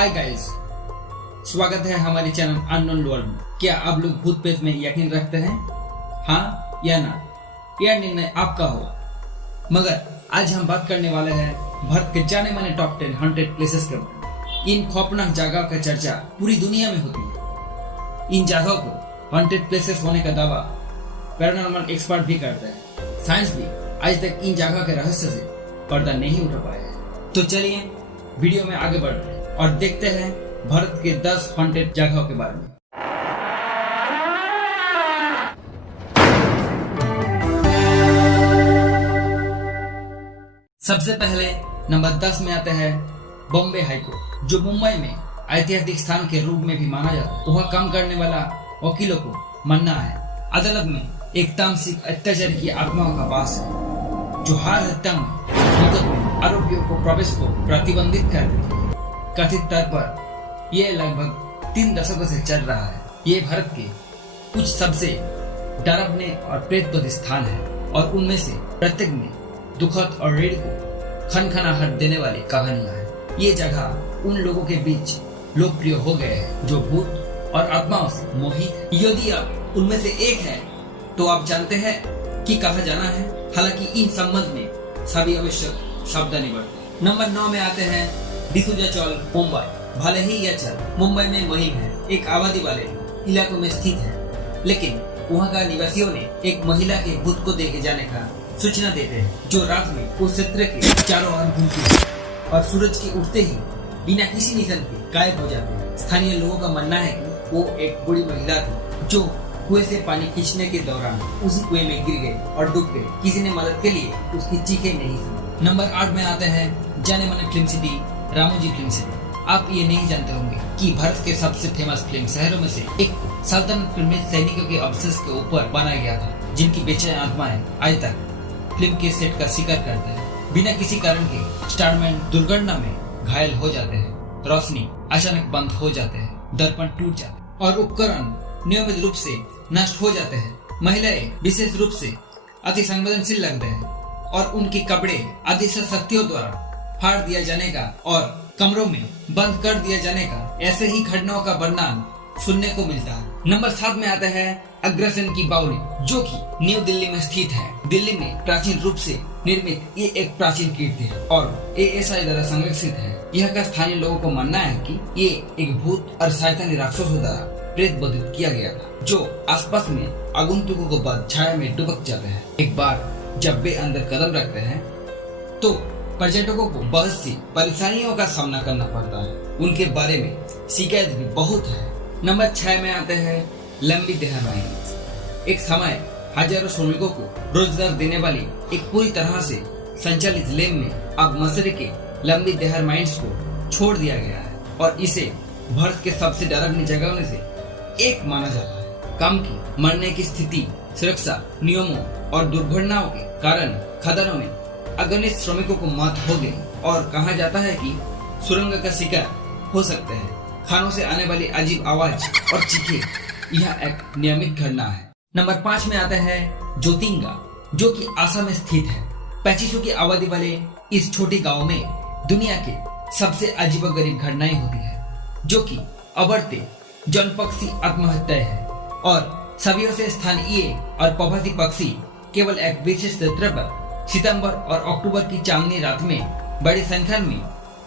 Hi guys, स्वागत है हमारे चैनल अननोन वर्ल्ड में। क्या आप लोग भूत प्रेत में यकीन रखते हैं? हाँ या ना, यह निर्णय आपका हो। मगर आज हम बात करने वाले हैं भारत के जाने माने टॉप 10 हॉन्टेड प्लेसेस के बारे में। इन खौफनाक जगह का चर्चा पूरी दुनिया में होती है। इन जगहों को हॉन्टेड प्लेसेस होने का दावा पैरानॉर्मल एक्सपर्ट भी करते हैं। साइंस भी आज तक इन जगह के रहस्य से पर्दा नहीं उठा पाया है। तो चलिए वीडियो में आगे बढ़ते हैं और देखते हैं भारत के 10 हॉन्टेड जगहों के बारे में। सबसे पहले नंबर 10 में आते हैं बॉम्बे हाई कोर्ट, जो मुंबई में ऐतिहासिक स्थान के रूप में भी माना जाता है। वहाँ काम करने वाला वकीलों को मानना है अदालत में एक तामसिक अत्याचार की आत्माओं का वास है, जो हर हत्या में आरोपियों को प्रवेश को प्रतिबंधित कर देती है। कथित तौर पर यह लगभग 3 दशकों से चल रहा है। ये भारत के कुछ सबसे डरावने और प्रेतप्रद स्थान है और उनमें से प्रत्येक में दुखद और रीढ़ को खनखनाहट देने वाली कहानियां हैं। ये जगह उन लोगों के बीच लोकप्रिय हो गए हैं जो भूत और आत्माओं से मोहित हैं। यदि आप उनमें से एक हैं, तो आप जानते हैं कि कहाँ जाना है। हालांकि इन संबंध में सभी आवश्यक सावधानी बरतें। नंबर 9 में आते हैं डिसूजा चौल, मुंबई। भले ही यह चल मुंबई में मुहिम है, एक आबादी वाले इलाकों में स्थित है, लेकिन वहाँ का निवासियों ने एक महिला के भूत को देखे जाने का सूचना देते हैं, जो रात में उस क्षेत्र के चारों ओर घूमती है और सूरज के उठते ही बिना किसी निशान के गायब हो जाते हैं। स्थानीय लोगों का मानना है कि वो एक बूढ़ी महिला थी जो कुएं से पानी खींचने के दौरान उसी कुएं में गिर गई और डूब गई। किसी ने मदद के लिए उसकी चीखें नहीं सुनी। नंबर 8 में आते हैं जाने माने film city, Ramoji film city. आप ये नहीं जानते होंगे कि भारत के सबसे फेमस फिल्म शहरों में से एक सल्तनत फिल्म सैनिकों के अवशेष के ऊपर बनाया गया था, जिनकी बेचैन आत्माएं आज तक फिल्म के सेट का शिकार करते हैं। बिना किसी कारण के स्टारमैन दुर्घटना में घायल हो जाते हैं, रोशनी अचानक बंद हो जाते हैं, दर्पण टूट जाते हैं और उपकरण नियमित रूप से नष्ट हो जाते हैं। महिलाएं विशेष रूप से अति संवेदनशील लगते हैं और उनके कपड़े अतिशय शक्तियों द्वारा फाड़ दिया जाने का और कमरों में बंद कर दिया जाने का ऐसे ही घटनाओं का वर्णन सुनने को मिलता है। नंबर 7 में आता है अग्रसेन की बावली, जो कि न्यू दिल्ली में स्थित है। दिल्ली में प्राचीन रूप से निर्मित ये एक प्राचीन कीर्ति है और ASI द्वारा संरक्षित है। यह का स्थानीय लोगों को मानना है कि ये एक भूत और शैतानी राक्षसों द्वारा प्रेत बधित किया गया था, जो आसपास में आगंतुकों को बाद छाया में डुबक जाते हैं। एक बार जब वे अंदर कदम रखते हैं तो पर्यटकों को बहुत सी परेशानियों का सामना करना पड़ता है। उनके बारे में शिकायत भी बहुत है। नंबर 6 में आते हैं लंबी देहर माइंस। एक समय हजारों श्रमिकों को रोजगार देने वाली एक पूरी तरह से संचालित लेन में अब मसूरी के लंबी देहर माइंस को छोड़ दिया गया है और इसे भारत के सबसे डरावनी जगहों में से एक माना जाता है। काम की मरने की स्थिति, सुरक्षा नियमों और दुर्घटनाओं के कारण खदानों में अगणित श्रमिकों को मौत हो गई और कहा जाता है कि सुरंग का शिकार हो सकते हैं। खानों से आने वाली अजीब आवाज और चीखें यह एक नियमित घटना है। नंबर 5 में आता है ज्योतिंगा, जो कि आसाम में स्थित है। 2500 की आबादी वाले इस छोटे गांव में दुनिया के सबसे अजीबोगरीब घटनाएं होती है, जो कि अबरते जनपक्षी आत्महत्या है और सदियों से स्थानीय और प्रवासी पक्षी केवल एक विशेष क्षेत्र पर सितंबर और अक्टूबर की चांदनी रात में बड़ी संख्या में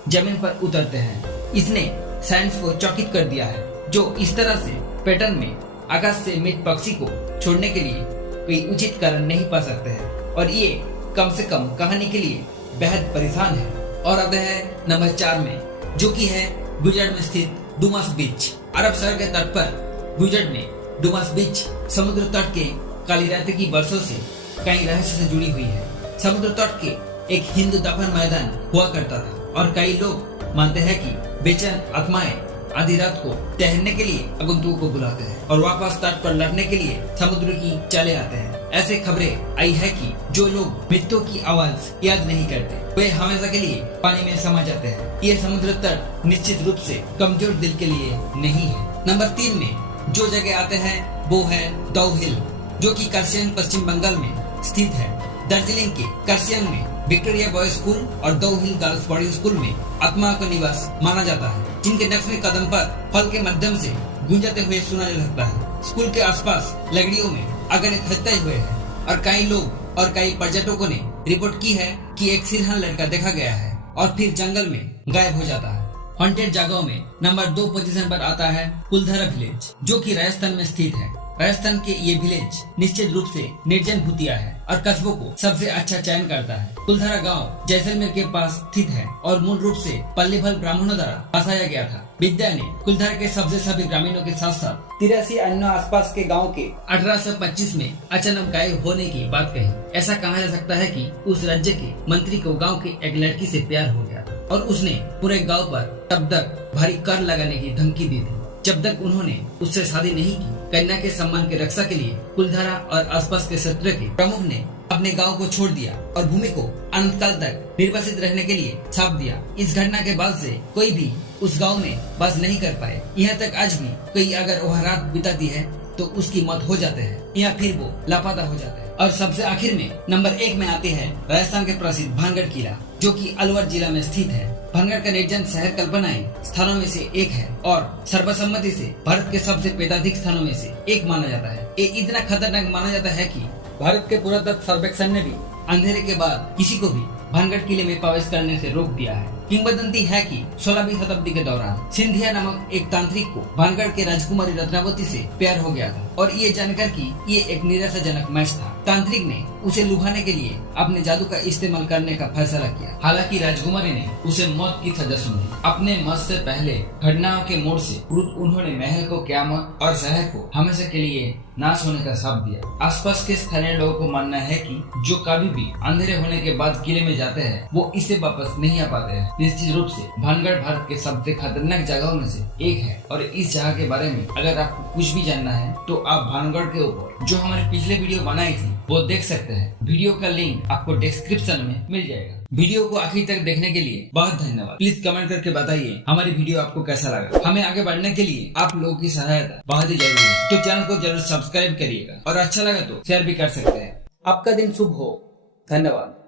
जमीन पर उतरते हैं। इसने साइंस को चौकित कर दिया है, जो इस तरह से पैटर्न में आकाश से मृत पक्षी को छोड़ने के लिए कोई उचित कारण नहीं पा सकते हैं और ये कम से कम कहानी के लिए बेहद परेशान है। और आते हैं नंबर 4 में, जो कि है गुजरात में स्थित डुमस बीच। अरब सागर के तट पर गुजरात में डुमस बीच समुद्र तट के काली रात की वर्षों से कई रहस्य से जुड़ी हुई है। समुद्र तट के एक हिंदू दफन मैदान हुआ करता था और कई लोग मानते हैं कि बेचैन आत्माएं आधी रात को टहलने के लिए आगंतुकों को बुलाते हैं और वापस तट पर लड़ने के लिए समुद्र की चले आते हैं। ऐसे खबरें आई है कि जो लोग मृत्यु की आवाज याद नहीं करते, वे हमेशा के लिए पानी में समा जाते हैं। यह समुद्र तट निश्चित रूप से कमजोर दिल के लिए नहीं है। नंबर 3 में जो जगह आते हैं वो है दौ हिल, जो कि कर्सियंग पश्चिम बंगाल में स्थित है। दार्जिलिंग के कर्सियंग में विक्टोरिया बॉयज स्कूल और दो हिल गर्ल्स बॉर्डिंग स्कूल में आत्मा का निवास माना जाता है, जिनके नक्शे कदम पर फल के माध्यम से गूंजते हुए सुना जा सकता है। स्कूल के आसपास लकड़ियों में अगणित हत्याएं हुए हैं और कई लोग और कई पर्यटकों ने रिपोर्ट की है कि एक सिरहन लड़का देखा गया है और फिर जंगल में गायब हो जाता है। हॉन्टेड जगहों में नंबर 2 पोजीशन पर आता है कुलधरा विलेज, जो कि राजस्थान में स्थित है। राजस्थान के ये विलेज निश्चित रूप से निर्जन भूतिया है और कस्बों को सबसे अच्छा चयन करता है। कुलधरा गांव जैसलमेर के पास स्थित है और मूल रूप से पल्लीभल ब्राह्मणों द्वारा बसाया गया था। विद्या ने कुलधरा के सभी ग्रामीणों के साथ साथ 83 अन्य आसपास के गांव के 1825 में अचानक गायब होने की बात कही। ऐसा कहा जा सकता है कि उस राज्य के मंत्री को गांव की एक लड़की से प्यार हो गया और उसने पूरे गांव पर तब तक भारी कर लगाने की धमकी दी थी। जब तक उन्होंने उससे शादी नहीं की, कन्या के सम्मान की रक्षा के लिए कुलधरा और आसपास के क्षेत्र के प्रमुख ने अपने गांव को छोड़ दिया और भूमि को अनंत काल तक निर्वासित रहने के लिए छाप दिया। इस घटना के बाद से कोई भी उस गांव में वास नहीं कर पाए। यहाँ तक आज भी कोई अगर वह रात बिताती है तो उसकी मौत हो जाते हैं या फिर वो लापता हो जाता है। और सबसे आखिर में नंबर 1 में आते हैं राजस्थान के प्रसिद्ध भानगढ़ किला, जो कि अलवर जिला में स्थित है। भानगढ़ का निर्जन शहर कल्पनाएं स्थानों में से एक है और सर्वसम्मति से भारत के सबसे पेटाधिक स्थानों में से एक माना जाता है। ये इतना खतरनाक माना जाता है कि भारत के पुरातत्व सर्वेक्षण ने भी अंधेरे के बाद किसी को भी भानगढ़ किले में प्रवेश करने से रोक दिया है। किंवदंती है कि 16वीं शताब्दी के दौरान सिंधिया नामक एक तांत्रिक को भानगढ़ के राजकुमारी रत्नावती से प्यार हो गया था और ये जानकर कि ये एक निराशाजनक मैच था, तांत्रिक ने उसे लुभाने के लिए अपने जादू का इस्तेमाल करने का फैसला किया। हालांकि राजकुमारी ने उसे मौत की सजा सुनाई। अपने मौत से पहले घटनाओं के मोड़ से उन्होंने महल को क़यामत और शहर को हमेशा के लिए नाश होने का श्राप दिया। आसपास के स्थानीय लोगों को मानना है कि जो कभी भी अंधेरे होने के बाद किले में जाते हैं वो इससे वापस नहीं आ पाते हैं। निश्चित रूप से भानगढ़ भारत के सबसे खतरनाक जगहों में से एक है और इस जगह के बारे में अगर आपको कुछ भी जानना है तो आप भानगढ़ के ऊपर जो हमारे पिछले वीडियो बनाई थी वो देख सकते हैं। वीडियो का लिंक आपको डिस्क्रिप्शन में मिल जाएगा। वीडियो को आखिर तक देखने के लिए बहुत धन्यवाद। प्लीज कमेंट करके बताइए हमारी वीडियो आपको कैसा लगा। हमें आगे बढ़ने के लिए आप लोगों की सहायता बहुत ही जरूरी है, तो चैनल को जरूर सब्सक्राइब करिएगा और अच्छा लगा तो शेयर भी कर सकते हैं। आपका दिन शुभ हो। धन्यवाद।